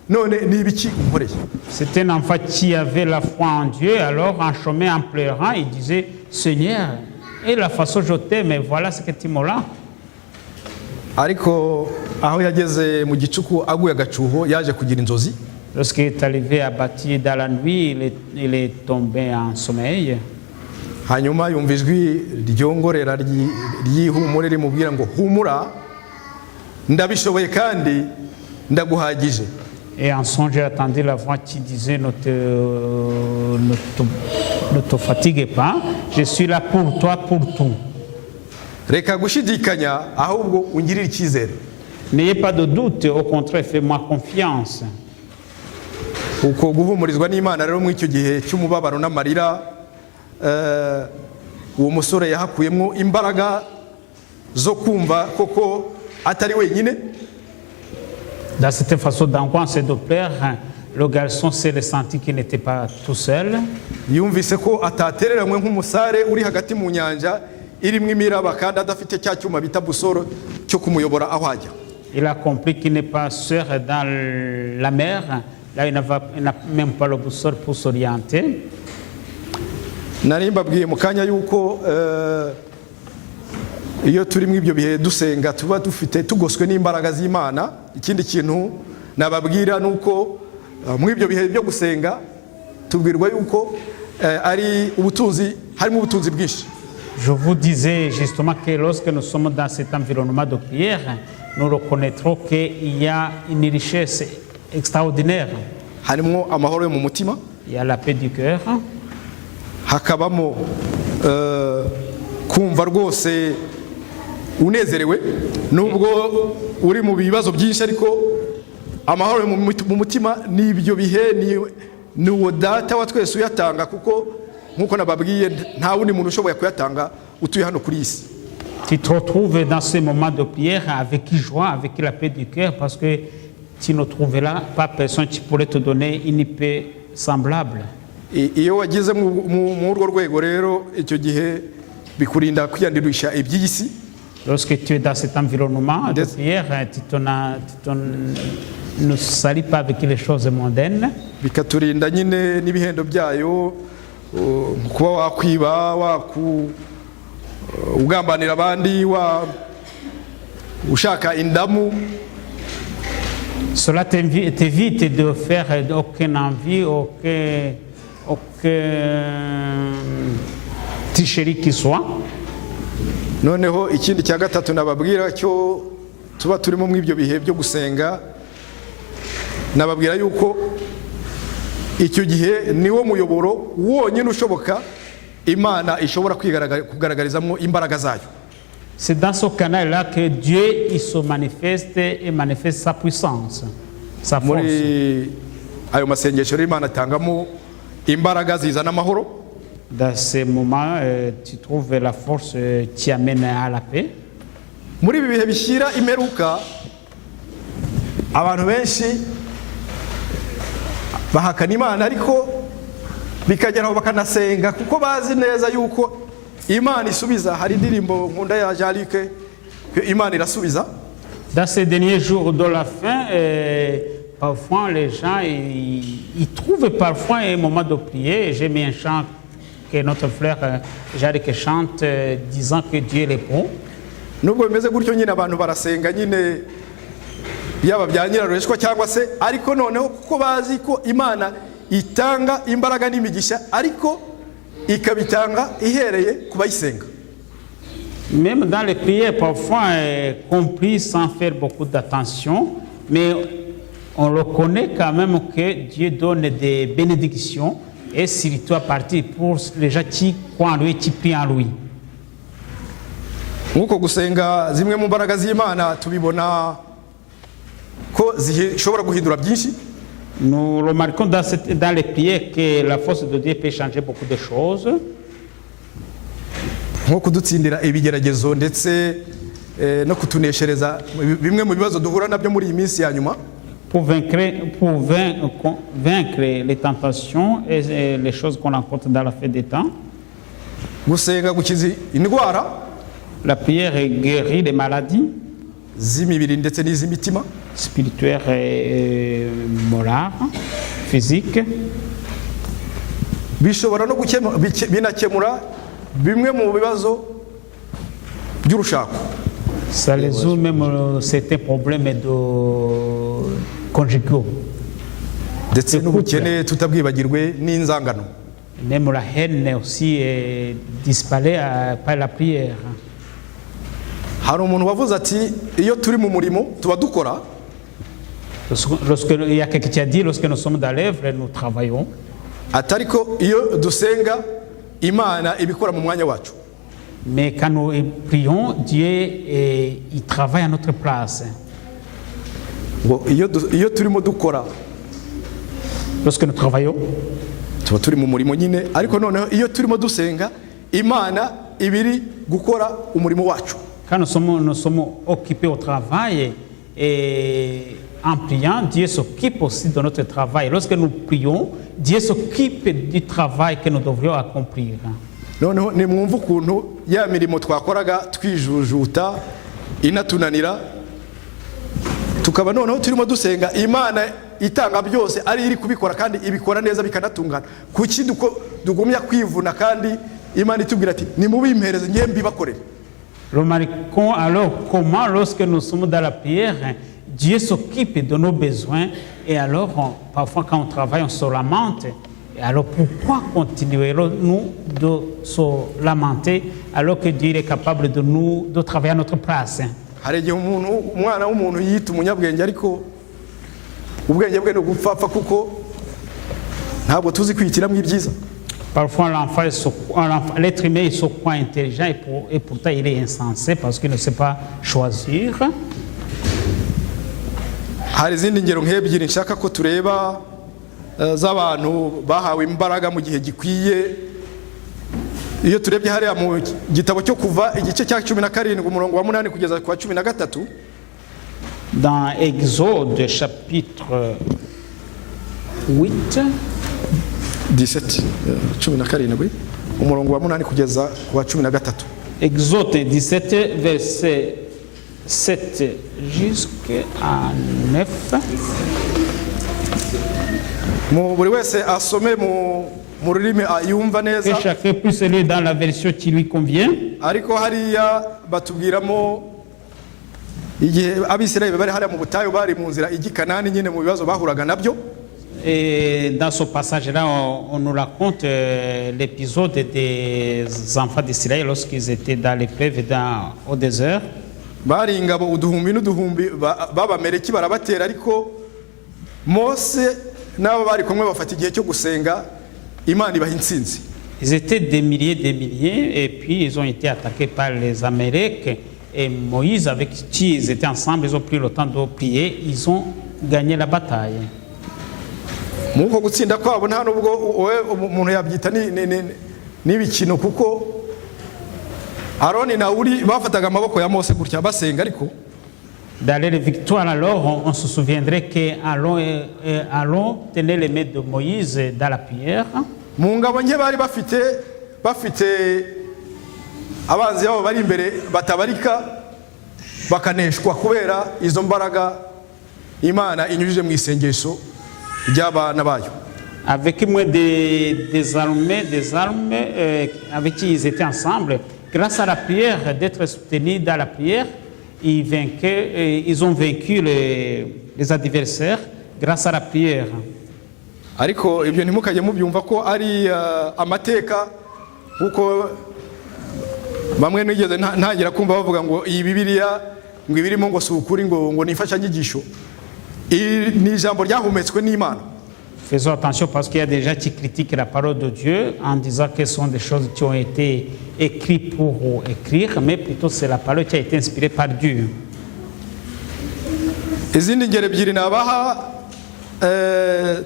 none ni ibiki unkoreye. C'était un enfant qui avait la foi en Dieu, alors en chemin en pleurant il disait Seigneur, et la façon je t'aime, voilà ce que tu me rends. Ariko aho yageze mu gicuku aguye agacuho yaje kugira inzozi. Lorsqu'il est arrivé à bâtir dans la nuit, il est tombé en sommeil. Hanyuma yumva ijwi ryongorera ry'ihumure rimubwira ngo humura ndabishoboye kandi ndaguhagije. Et en songe, j'ai entendu la voix qui disait ne te fatigue pas, je suis là pour toi, pour tout. Reka gushidikanya ahubwo ungirire icyizere. N'ayez pas de doute, au contraire, fais-moi confiance. Uko guhumurizwa n'Imana rero mu icyo gihe cy'umubabaro n'amarira uwo musore yahakuyemo imbaraga zo kumva koko atari wenyine. Dans cette façon d'angoisse et de pleurs, le garçon s'est ressenti qu'il n'était pas tout seul. Yumvise ko atatereranywe nk'umusare uri hagati mu nyanja irimo imiraba kandi adafite cya cyuma bita busoro cyo kumuyobora aho ajya. Il a compris qu'il n'est pas seul dans la mer. Là, il n'a même pas le boussole pour s'orienter. Nari mbabwiye mu kanya yuko iyo turi mu ibyo bihe dusenga tuba dufite tugoswe n'imbaraga z'Imana. Ikindi kintu nababwira nuko mu ibyo bihe byo gusenga tubwirwa yuko ari ubutunzi harimo ubutunzi bwinshi. Je vous disais justement que lorsque nous sommes dans cet environnement de prière, nous reconnaîtrons qu'il y a une richesse extraordinaire. Harimo amahoro yo mu mutima. Il y a la paix du cœur. Hakabamo kumva rwose unezerewe nubwo uri mu bibazo byinshi ariko amahoro mu mutima n'ibyo bihe ni uwo data wa twese uyatanga kuko nkuko nababwiye nta wundi muntu ushoboye kuyatanga utuye hano kuri isi. Tu te retrouves dans ces moments de prière avec joie, avec la paix du cœur, parce que tu ne trouveras pas personne qui pourrait te donner une paix semblable. Iyo wageze mu urwo rwego rero icyo gihe bikurinda kwiyandirisha iby'isi. Lorsque tu es dans cet environnement de prière, tu ne salis pas avec les choses mondaines. Bikaturinda nyine n'ibihendo byayo kuba wakwiba ugambanira abandi ushaka indamu. Cela t'évite de faire aucune envie, aucune tricherie qui soit. Noneho ikindi cya gatatu nababwira cyo tuba turimo mu ibyo bihe byo gusenga nababwira yuko icyo gihe niwo muyoboro wonyine ushoboka Imana ishobora kugaragarizamo imbaraga zayo. C'est dans ce canal-là que Dieu il se manifeste et manifeste sa puissance, sa force. Muri ayo masengesho y'Imana atangamo imbaraga zizana amahoro. Dans ces moments, tu trouves la force qui amène à la paix. Muri ibi bihe bishyira imperuka abantu benshi bahakana Imana ariko bikageraho bakanasenga kuko bazi neza yuko Imana isubiza. Hari indirimbo nkunda ya Jean-Luc Imana irasubiza. Dans ces derniers jours de la fin, parfois les gens ils trouvent parfois un moment de prier. J'ai mis un chant que notre frère Jacques chante disant que Dieu est bon. nubwo bimeze gutyo nyine abantu barasenga nyine yaba bya nyirarureshwa cyangwa se ariko noneho kuko bazi ko Imana itanga imbaraga n'imigisha ariko ikabitanga ihereye ku bayisenga. Même dans les prières, parfois compris sans faire beaucoup d'attention, mais on reconnaît quand même que Dieu donne des bénédictions et surtout à partir pour les gens qui croient en lui, qui prient en lui. Nkuko gusenga zimwe mu mbaraga z'Imana tubibona ko zishobora guhindura byinshi. Nous remarquons dans les prières que la force de Dieu peut changer beaucoup de choses. Nko kudutsindira ibigeragezo ndetse no kutuneshereza bimwe mu bibazo duhura nabyo muri iyi minsi ya nyuma. Pour vaincre les tentations et les choses qu'on rencontre dans la fin des temps. Gusenga gukiza indwara. La prière guérit les maladies z'imibiri ndetse n'iz'imitima, spirituelles et morales, physiques. Bishobora no binakemura bimwe mu bibazo by'urushako. Ça résout même certains problèmes de conjugaux. Ndetse n'ubukene tutabwibagirwe n'inzangano. Même la haine aussi disparaît par la prière. Hari umuntu wavuze ati iyo turi mu murimo tuba dukora. Il y a quelqu'un qui a dit lorsque nous sommes dans l'œuvre nous travaillons. Atariko iyo dusenga Imana ibikora mu mwanya wacu. Mais quand nous prions, Dieu il travaille à notre place. Iyo turimo dukora, lorsque nous travaillons, tuba turi mu murimo nyine, ariko noneho iyo turimo dusenga Imana ibiri gukora umurimo wacu. Quand nous sommes occupés au travail et en priant, Dieu s'occupe aussi de notre travail. Lorsque nous prions, Dieu s'occupe du travail que nous devrions accomplir. Noneho nimwumva ukuntu ya mirimo twakoraga twijujuta inatunanira tukaba noneho turimo dusenga Imana itanga byose ari iri kubikora kandi ibikora neza bikanatungana. Kuki dugumya kwivuna kandi Imana itubwira ati nimubimpereze ngiye mbibakorere. Remarquons alors comment lorsque nous sommes dans la prière, Dieu s'occupe de nos besoins et alors parfois quand on travaille on se lamente. Et alors pourquoi continuerons-nous de se lamenter alors que Dieu est capable de travailler à notre place? Hari igihe umwana w'umuntu yita umunyabwenge ariko ubwenge bwe no gupfapfa kuko ntabwo tuzi kwihitiramo ibyiza. Parfois l'être humain est quoi intelligent et pourtant il est insensé parce qu'il ne sait pas choisir. Hari izindi ngero nk'ebyiri nshaka ko tureba z'abantu bahawe imbaraga mu gihe gikwiye. Iyo turebye hariya mu gitabo cyo kuva igice cya 17 umurongo wa 8 kugeza kwa 13. Dans Exode chapitre 8 17 umurongo wa 8 kugeza kwa 13. Exode 17 verset 7 jusqu'à 9. Buri wese asome mu rurimi yumva neza. Que chacun puisse lire dans la version qui lui convient. Ariko hariya batubwiramo igihe Abisirayeli bari hariya mu butayu bari mu nzira igikanani nyine mu bibazo bahuraga nabyo. Et dans ce passage-là, on nous raconte l'épisode des enfants d'Israël lorsqu'ils étaient dans l'épreuve au désert. Bari ingabo uduhumbi n'uduhumbi b'Abameleki barabatera ariko Mose n'abo bari kumwe bafata igihe cyo gusenga Imana ibaha intsinzi. Ils étaient des milliers et puis ils ont été attaqués par les Amalek et Moïse avec qui ils étaient ensemble, ils ont pris le temps de prier, ils ont gagné la bataille. Muko gutsinda kwabo nta nubwo umuntu yabyita n'ibikino kuko Aroni na Uri bafataga amaboko ya Mose gutya basenga ariko dans les victoires alors on se souviendrait que Aaron tenait les mains de Moïse dans la prière. Mu ngabo nke bari bafite abanzi babo bari imbere batabarika bakaneshwa kubera izo mbaraga imana inyujije mu isengesho ry'abana bayo. Avec moi des armes avec qui ils étaient ensemble, grâce à la prière, d'être soutenus dans la prière, ils ont vaincu les adversaires grâce à la prière. Ariko ibyo ntimukajye mubyumva ko ari amateka kuko bamwe nigeze ntangira kumva bavuga ngo iyi Bibiliya ngo ibirimo ngo sukuri ngo nifasha nyigisho. Ni ijambo ryahumetswe n'Imana. Faisons attention parce qu'il y a des gens qui critiquent la parole de Dieu en disant que ce sont des choses qui ont été écrites pour écrire, mais plutôt c'est la parole qui a été inspirée par Dieu. Izindi ngero ebyiri nabaha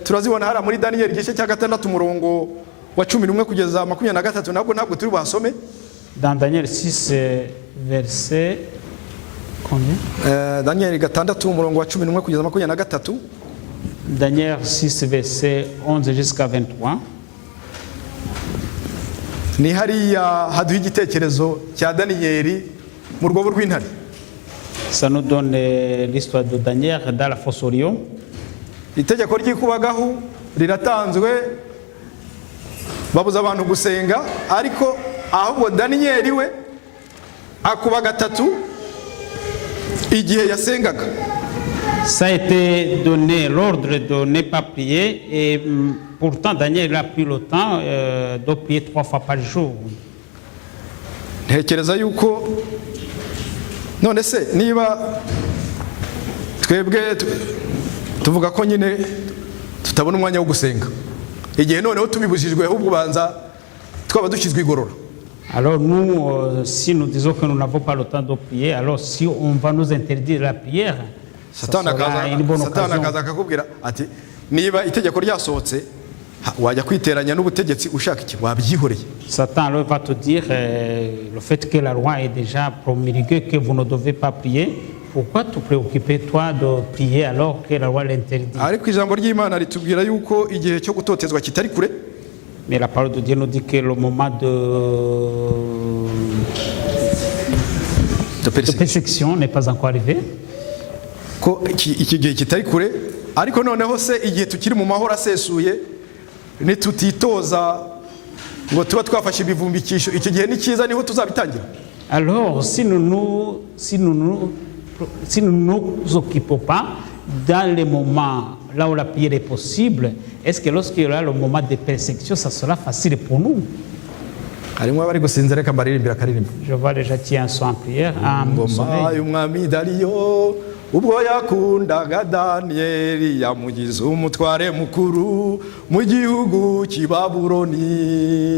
turazibona hara muri Daniel igice cya 6 umurongo wa 11 kugeza 23 ntabwo turi basome. Dans Daniel 6 verset combien? Daniel 6 umurongo wa 11 kugeza 23. Daniel 6 verset 11 jusqu'à 23. Ni hariya haduha igitekerezo cya Daniyeli mu rwobo rw'intare. Ça nous donne l'histoire de Daniel dans la fosse au lion. Itegeko ry'ikubagahu riratanzwe babuza abantu gusenga, ariko ahubwo Daniyeli we akuba gatatu igihe yasengaga. Ça a été donné, l'ordre de ne pas prier, et pourtant Daniel a pris le temps de prier 3 fois par jour. Ntekereza yuko none se niba twebwe tuvuga ko nyine tutabona umwanya wo gusenga, igihe noneho tubibujijwe ahubwo banza twaba dushyizwe igorora. Alors nous, si nous disons que nous n'avons pas le temps de prier, alors si on va nous interdire la prière, Satani akaza akakubwira ati niba itegeko ryasohotse wajya kwiteranya n'ubutegetsi ushaka iki wabyihoreye. Satan alors va te dire le fait que la loi est déjà promulguée que vous ne devez pas prier, pourquoi te préoccuper toi de prier alors que la loi l'interdit? Ariko ijambo ry'Imana ritubwira yuko igihe cyo gutotezwa kitari kure. Mais la parole de Dieu nous dit que le moment de persécution n'est pas encore arrivé. Ko iki gihe kitari kure, ariko noneho se igihe tukiri mu mahoro asesuye nitutitoza ngo tuba twafashe ibivumbikisho, icyo gihe ni cyiza niho tuzabitangira. Alors si nous nous occupons pas dans les moments là où la prière est possible, est-ce que lorsqu'il y aura le moment de persécution, ça sera facile pour nous? Harimo abari gusinzira reka mbaririmbira akaririmbo. Je vois déjà qui en sont en prière. Ngoma y'umwami Dariyo ubwo yakundaga Daniyeli yamugize umutware mukuru mu gihugu cy'i Babuloni.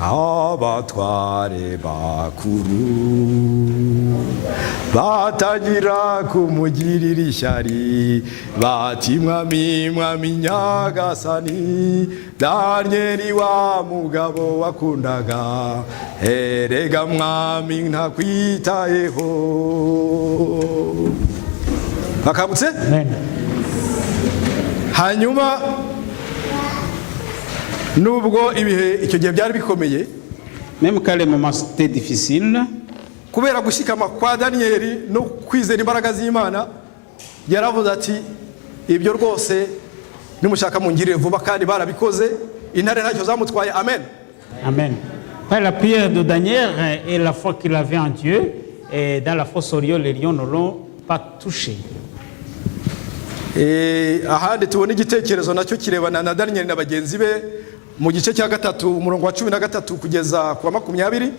Abatware bakuru batangira kumugirira ishyari bati mwami nyagasani, Daniyeli wa mugabo wakundaga, erega mwami ntakwitayeho. Bakabutse? Hanyuma nubwo ibihe icyo gihe byari bikomeye, même quand les moments étaient difficiles, kubera gushikama kwa Daniyeli no kwizera imbaraga z'Imana, yaravuze ati ibyo rwose nimushaka mungirire vuba, kandi barabikoze, intare ntacyo zamutwaye. Amen. Amen. Par la prière de Daniel et la foi qu'il avait en Dieu, et dans la fosse au lion, les lions ne l'ont pas touché. Ahandi tubona igitekerezo nacyo kirebana na Daniel na bagenzi be mu gice cya 3 umurongo wa 13 kugeza ku 20.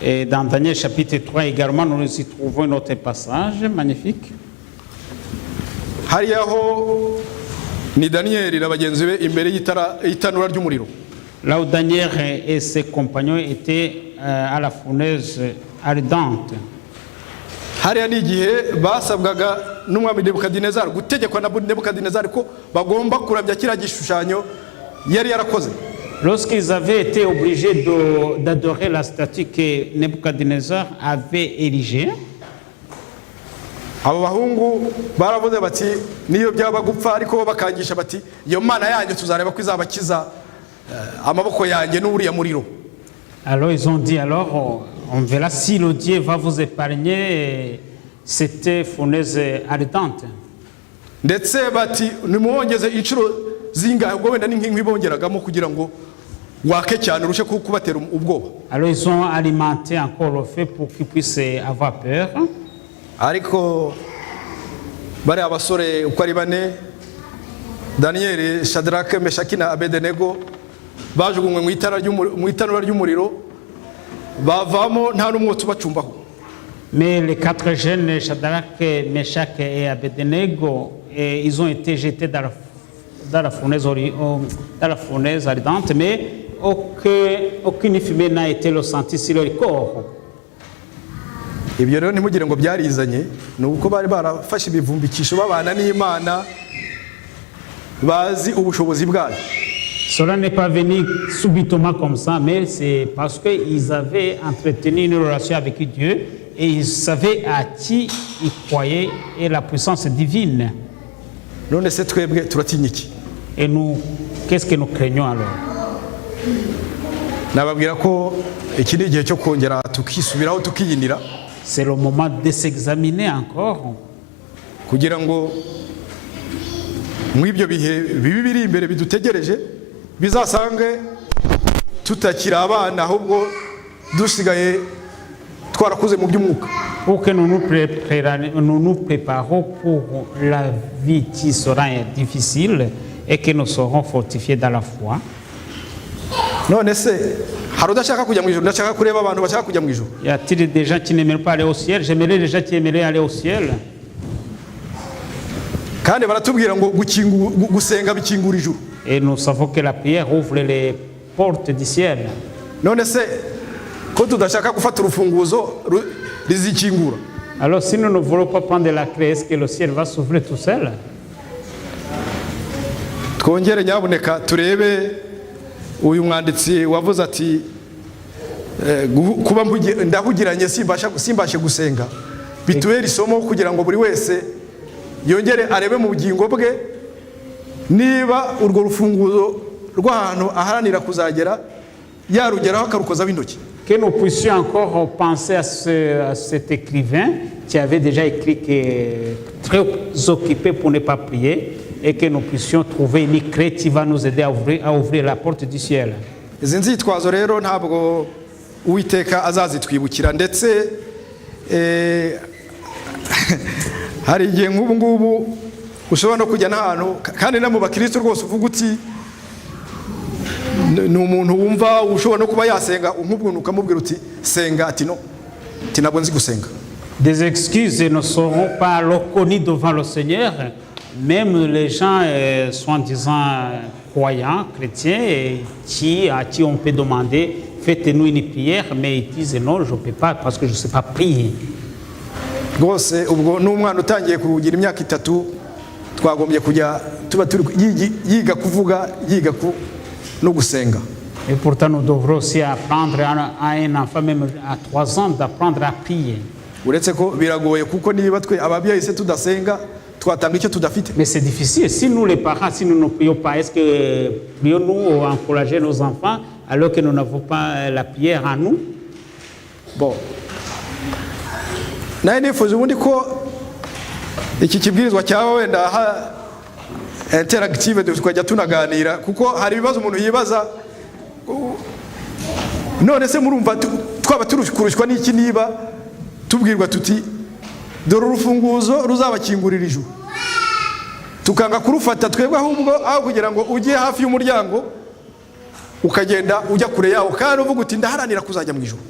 Et dans Daniel chapitre 3 également, nous y trouvons un autre passage magnifique. Hariyaho ni Daniel na bagenzi be imbere y'itanura ry'umuriro. Là où Daniel et ses compagnons étaient à la fournaise ardente. Hariya ni igihe basabwaga n'umwami Nebukadinezari, gutegekwa na Nebukadinezari ko bagomba kurabya kiriya gishushanyo yari yarakoze. Lorsqu'ils avaient été obligés d'adorer la statue que Nebuchadnezzar avait érigée, abo bahungu baravuze bati niyo byaba gupfa ariko bakangisha bati iyo mana yanyu tuzareba ko izabakiza amaboko yanjye n'uriya muriro. Alors ils ont dit, alors on verra si le Dieu va vous épargner cette fournaise ardente. ndetse bati nimwongeze inshuro zingahe ubwo wenda ni nk'inkwi bongeragamo kugira ngo wake cyane urushe kubatera ubwoba. Alors ils ont alimenté encore le feu pour qu'ils puissent avoir peur. Ariko bari abasore uko ari bane, Daniel, Shadrach, Meshaki na Abednego, bajugunywe mu itanura ry'umuriro, bavamo nta n'umwotsi ubacumbaho. Mais les 4 jeunes, Shadrach, Meshach et Abednego, ils ont été jetés dans la fournaise ardente, mais aucune fumée n'a été ressentie sur leur corps. Ibyo rero ntimugire ngo byarizanye, ni uko bari barafashe ibivumbikisho babana n'Imana, bazi ubushobozi bwayo. Cela n'est pas venu subitement comme ça, mais c'est parce qu'ils avaient entretenu une relation avec Dieu et ils savaient à qui ils croyaient et la puissance divine. None se twebwe turatinya iki? Et nous, qu'est-ce que nous craignons alors? Nababwira ko iki ni igihe cyo kongera tukisubiraho tukiyinira. C'est le moment de s'examiner encore. Kugira ngo mw'ibyo bihe bibi biri imbere bidutegereje bizasange tutakira abana ahubwo dusigaye twarakuze mu by'umwuka. Pour que nous nous préparons pour la vie qui sera difficile et que nous serons fortifiés dans la foi. None se hari udashaka kujya mu ijuru, ndashaka kureba abantu bashaka kujya mu ijuru. Y a-t-il des gens qui n'aimeraient pas aller au ciel? J'aimerais les gens qui aimeraient aller au ciel. Kandi baratubwira ngo gusenga bikingura ijuru. Et nous savons que la prière ouvre les portes du ciel. None se ko tudashaka gufata urufunguzo rizikingura? Alors si nous ne voulons pas prendre la clé, est-ce que le ciel va s'ouvrir tout seul? Twongere nyabuneka turebe uyu mwanditsi wavuze ati kuba ndahugiranye simbashe gusenga, bitubera isomo kugira ngo buri wese yongere arebe mu bugingo bwe niba urwo rufunguzo rw'ahantu aharanira kuzagera yarugeraho akarukozaho intoki. Que nous puissions encore penser à cet écrivain qui avait déjà écrit que très occupé pour ne pas prier, et que nous puissions trouver une clé qui va nous aider à ouvrir la porte du ciel. Izi nzitwazo rero ntabwo Uwiteka azazitwibukira, ndetse hari igihe nk'ubu ngubu ushobora no kujya n'ahantu kandi no mu bakristo rwose uvuga uti ni umuntu wumva ushobora no kuba yasenga nk'ubwo ukamubwira uti senga, ati no, ati ntabwo nzi gusenga. Des excuses ne seront pas reconnues devant le Seigneur. Même les gens soi-disant croyants, chrétiens, à qui on peut demander faites-nous une prière, mais ils disent non, je ne peux pas parce que je ne sais pas prier. Rwose ubwo n'umwana utangiye kugira imyaka 3 twagombye kujya tuba turi yiga kuvuga, yiga no gusenga. Et pourtant nous devrons aussi apprendre à un enfant même à 3 ans d'apprendre à prier. Uretse ko biragoye kuko niba twe ababyeyi se tudasenga twatanga icyo tudafite. Mais c'est difficile. Si nous les parents, si nous ne prions pas, est-ce que prions-nous encourager nos enfants alors que nous n'avons pas la prière en nous? Bon. Naye nifuza ubundi ko iki kibwirizwa cyawe wenda interactive tukajya tunaganira kuko hari ibibazo umuntu yibaza, none se murumva twaba turushwa n'iki niba tubwirwa tuti dore urufunguzo ruzabakingurira ijuru, tukanga kurufata twebwe ahubwo aho kugira ngo ujye hafi y'umuryango ukagenda ujya kure yawo kandi uvuga uti ndaharanira kuzajya mu ijuru.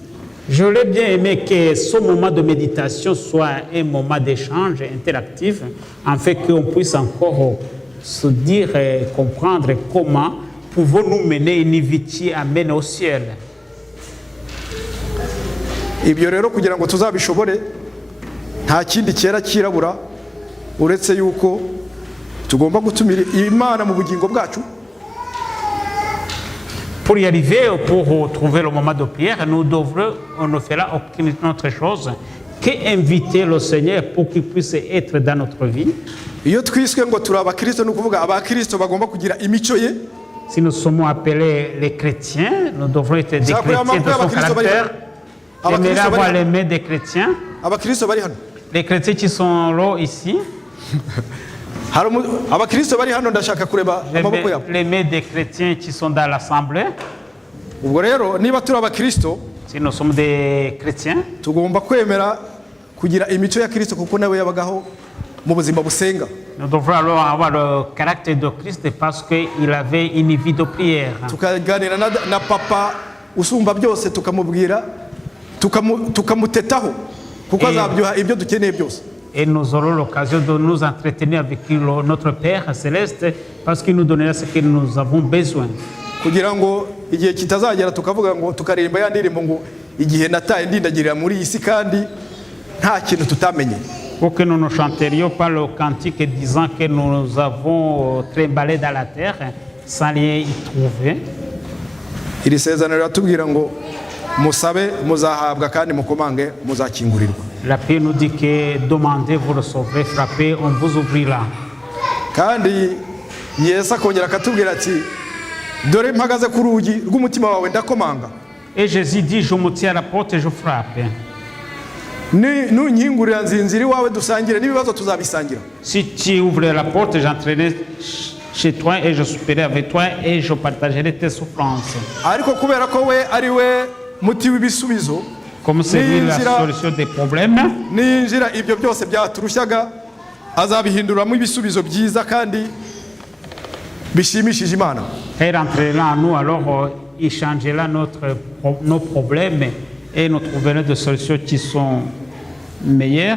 J'aurais bien aimé que ce moment de méditation soit un moment d'échange interactif, afin qu'on puisse encore se dire et comprendre comment pouvons-nous mener une vie qui amène au ciel. Ibyo rero kugira ngo tuzabishobore nta kindi cyera kirabura uretse yuko tugomba gutumira Imana mu bugingo bwacu. Pour y arriver, pour trouver le moment de prière, on ne fera aucune autre chose qu'inviter le Seigneur pour qu'il puisse être dans notre vie. Iyo twiswe ngo turi abakristo ni ukuvuga abakristo bagomba kugira imico ye. Si nous sommes appelés les chrétiens, nous devrons être des chrétiens de son caractère. J'aimerais avoir les mains des chrétiens. Abakristo bari hano. Les chrétiens qui sont là ici. abakristo bari hano ndashaka kureba amaboko yabo. Les mains des chrétiens qui sont dans l'assemblée. Ubwo rero niba turi abakristo, Si nous sommes des chrétiens, tugomba kwemera kugira imico ya Kristo kuko nawe yabagaho mu buzima busenga. nous devons alors avoir le caractère de Christ parce qu'il avait une vie de prière. Tukaganira na papa usumba byose tukamubwira tukamutetaho kuko azabyuha ibyo dukeneye byose. Et nous aurons l'occasion de nous entretenir avec notre Père céleste parce qu'il nous donnera ce que nous avons besoin. Kugira ngo igihe kitazagera tukavuga ngo tukaririmba ya ndirimbo ngo igihe nataye ndindagirira muri iyi si kandi nta kintu tutamenye. Pour que nous ne chanterions pas le cantique disant que nous avons trimballé dans la terre sans rien y trouver. Iri sezerano riratubwira ngo musabe muzahabwa kandi mukomange muzakingurirwa. La paix nous dit que demandez, vous recevrez, frappez, on vous ouvrira. Kandi Yesu akongera akatubwira ati dore mpagaze ku rugi rw'umutima wawe ndakomanga. Et Jésus dit, je me tiens à la porte et je frappe. Nunkingurira nzinzira iwawe dusangire n'ibibazo tuzabisangira. Si tu ouvres la porte, j'entrerai chez toi et je souperai avec toi et je partagerai tes souffrances. Ariko kubera ko we ari we muti w'ibisubizo, Comme c'est lui la solution des problèmes, ninjira ibyo byose byaturushaga azabihinduramo ibisubizo byiza kandi bishimishije Imana. il entrera en nous, alors il changera nos problèmes et nous trouverons des solutions qui sont meilleures.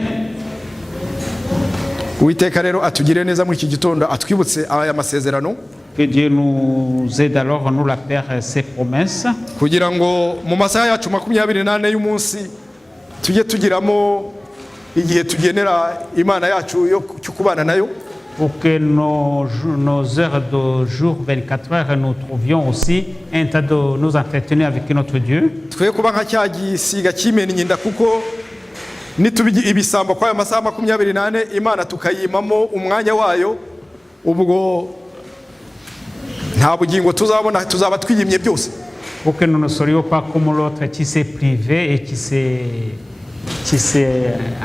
Uwiteka rero atugire neza muri iki gitondo atwibutse aya masezerano. Que Dieu nous aide alors, nous la Père, ses promesses. Kugira ngo mu masaha yacu 24 y'umunsi tujye tugiramo igihe tugenera Imana yacu yo kubana nayo. Pour que nos heures de jour 24 heures, nous trouvions aussi un temps de nous entretenir avec notre Dieu. Twe kuba nka cya gisiga kimena inyinda kuko nitubigi ibisambo kwa masaha 24 Imana tukayimamo umwanya wayo, ubwo nta bugingo tuzabona, tuzaba twiyimye byose. Pour que nous ne serions pas comme l'autre qui s'est privé et qui s'est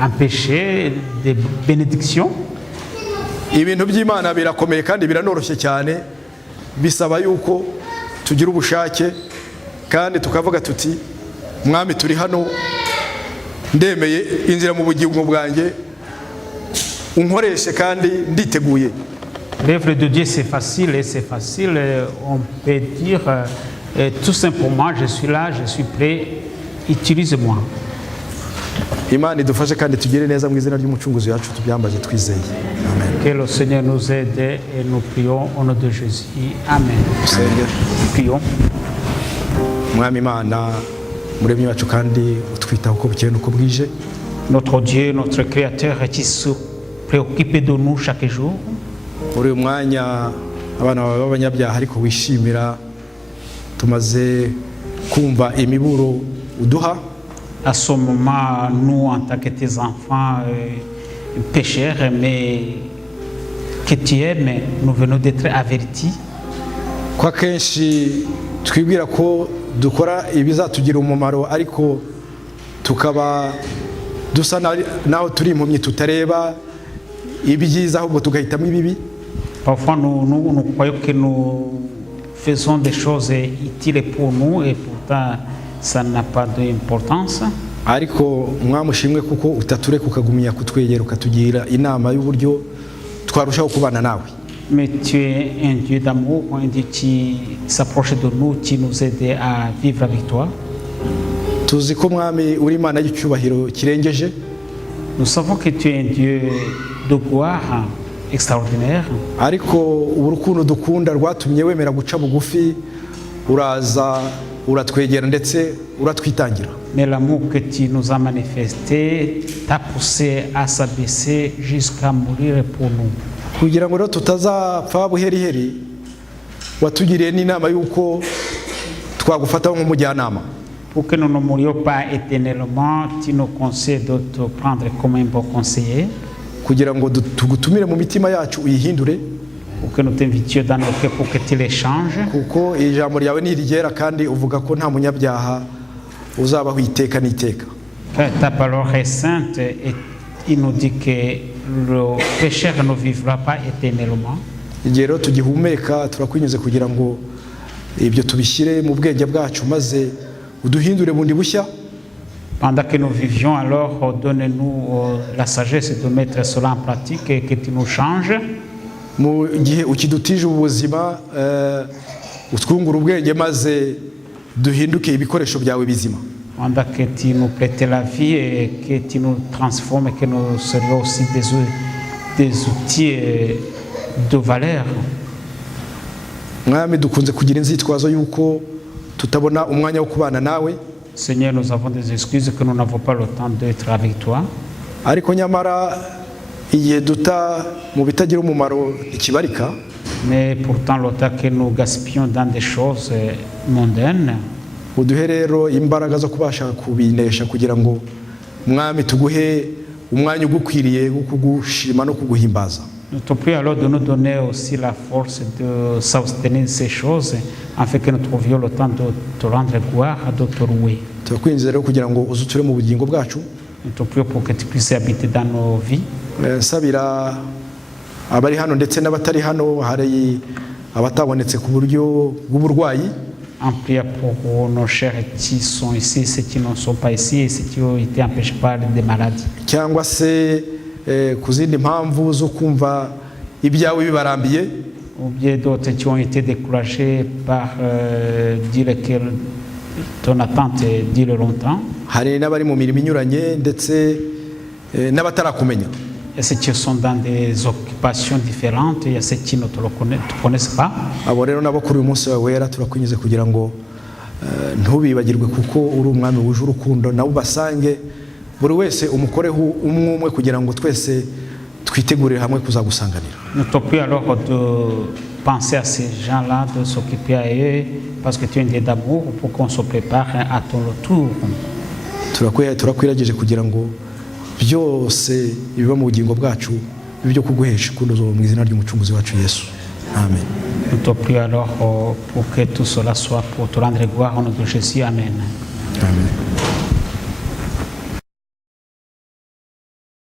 empêché de bénédictions. Ibintu by'Imana birakomeye kandi biranoroshye cyane, bisaba yuko tugira ubushake kandi tukavuga tuti mwami turi hano ndemeye inzira mu bugingo bwanjye unkoreshe kandi nditeguye. L'œuvre de Dieu c'est facile, on peut dire tout simplement je suis là, je suis prêt, utilise-moi. Imana idufashe kandi tugire neza mu izina ry'umucunguzi wacu tubyambaje twizeye. Amen. Que le Seigneur nous aide et nous prions au nom de Jésus. Amen. Prions. Mwami Imana muremyi wacu kandi utwitaho uko bukeye nuko bwije. Notre Dieu, notre Créateur qui se préoccupe de nous chaque jour. Muri uyu mwanya abana b'abanyabyaha ariko wishimira tumaze kumva imiburo uduha. À ce moment, nous, en tant que tes enfants pécheurs, mais que tu aimes, nous venons d'être avertis. Kwa kenshi twibwira ko dukora ibizatugira umumaro ariko tukaba dusa naho turi impumyi tutareba ibyiza ahubwo tugahitamo ibibi. Parfois, nous croyons que nous faisons des choses utiles pour nous et pourtant, ça n'a pas d'importance. Ariko mwamushimwe kuko utatureka ukagumya kutwegera ukatugira inama y'uburyo twarushaho kubana nawe. Mais tu es un Dieu d'amour, un Dieu qui s'approche de nous, qui nous aide à vivre avec toi. Tuzi ko mwami uri Imana y'icyubahiro kirengeje. Nous savons que tu es un Dieu de gloire extraordinaire. Ariko urukundo dukunda rwatumye wemera guca bugufi uraza uratwegera ndetse uratwitangira. Mais l'amour que tu nous as manifesté t'a poussé à s'abaisser jusqu'à mourir pour nous. Kugira ngo tutazapfa buheriheri watugiriye n'inama yuko twagufata nk'umujyanama. Pour que nous ne mourions pas éternellement, tu nous conseilles de te prendre comme un bon conseiller. Kugira ngo tugutumire mu mitima yacu uyihindure. Pour que nous t'invitions dans nos cœurs pour que tu les changes. Kuko ijambo ryawe ni rigera kandi uvuga ko nta munyabyaha uzabaho iteka n'iteka. Ta parole est sainte et il nous dit que le pécheur ne vivra pas éternellement. igihe rero tugihumeka turakwinjiza kugira ngo ibyo tubishyire mu bwenge bwacu maze uduhindure bundi bushya. Pendant que nous vivions, alors donne-nous la sagesse de mettre cela en pratique et que tu nous changes. Mu gihe ukidutije ubuzima utwungura ubwenge maze duhinduke ibikoresho byawe bizima. Pendant que tu nous prêtais la vie et que tu nous transformes et que nous serions aussi des outils de valeur. Mwami dukunze kugira inzitwazo yuko tutabona umwanya wo kubana nawe. Seigneur, nous avons des excuses que nous n'avons pas le temps d'être avec toi. Ariko nyamara igihe duta mu bitagira umumaro ikibarika. Mais pourtant le temps que nous gaspillons dans des choses mondaines. Uduhe rero imbaraga zo kubasha kubinesha kugira ngo Mwami tuguhe umwanya ugukwiriye wo kugushima no kuguhimbaza. Nous te prions alors de nous donner aussi la force de s'abstenir de ces choses afin que nous trouvions le temps de te rendre gloire, de te louer. Turakwinjiza rero kugira ngo uzuture mu bugingo bwacu. Nous te prions pour que tu puisses habiter dans nos vies. Sabira abari hano ndetse n'abatari hano, hari abatabonetse ku buryo bw'uburwayi. En prière pour nos chers qui sont ici, ceux qui ne sont pas ici et ceux qui ont été empêchés par des maladies. Cyangwa se ku zindi mpamvu zo kumva ibyawe bibarambiye. Ou bien d'autres qui ont été découragés par dire que ton attente dure longtemps. Hari n'abari mu mirimo inyuranye ndetse n'abatarakumenya. Il y a ceux qui sont dans des occupations différentes, il y a ceux qui ne te connaissent pas. Abo rero nabo kuri uyu munsi wawe wera turakwinjiza kugira ngo ntubibagirwe kuko uri umwami wuje urukundo, nabo basange buri wese umukoreho umwe kugira ngo twese twitegurire hamwe kuzagusanganira. Nous te prions alors de penser à ces gens-là, de s'occuper à eux, parce que tu es un Dieu d'amour, pour qu'on se prépare à ton retour. Turakwiragije kugira ngo byose biba mu bugingo bwacu bibyo kuguhesha kunozo mu izina ry'umucunguzi wacu Yesu. Amen. Nous te prions alors pour que tout cela soit pour te rendre gloire au nom de Jésus. Amen. Amen.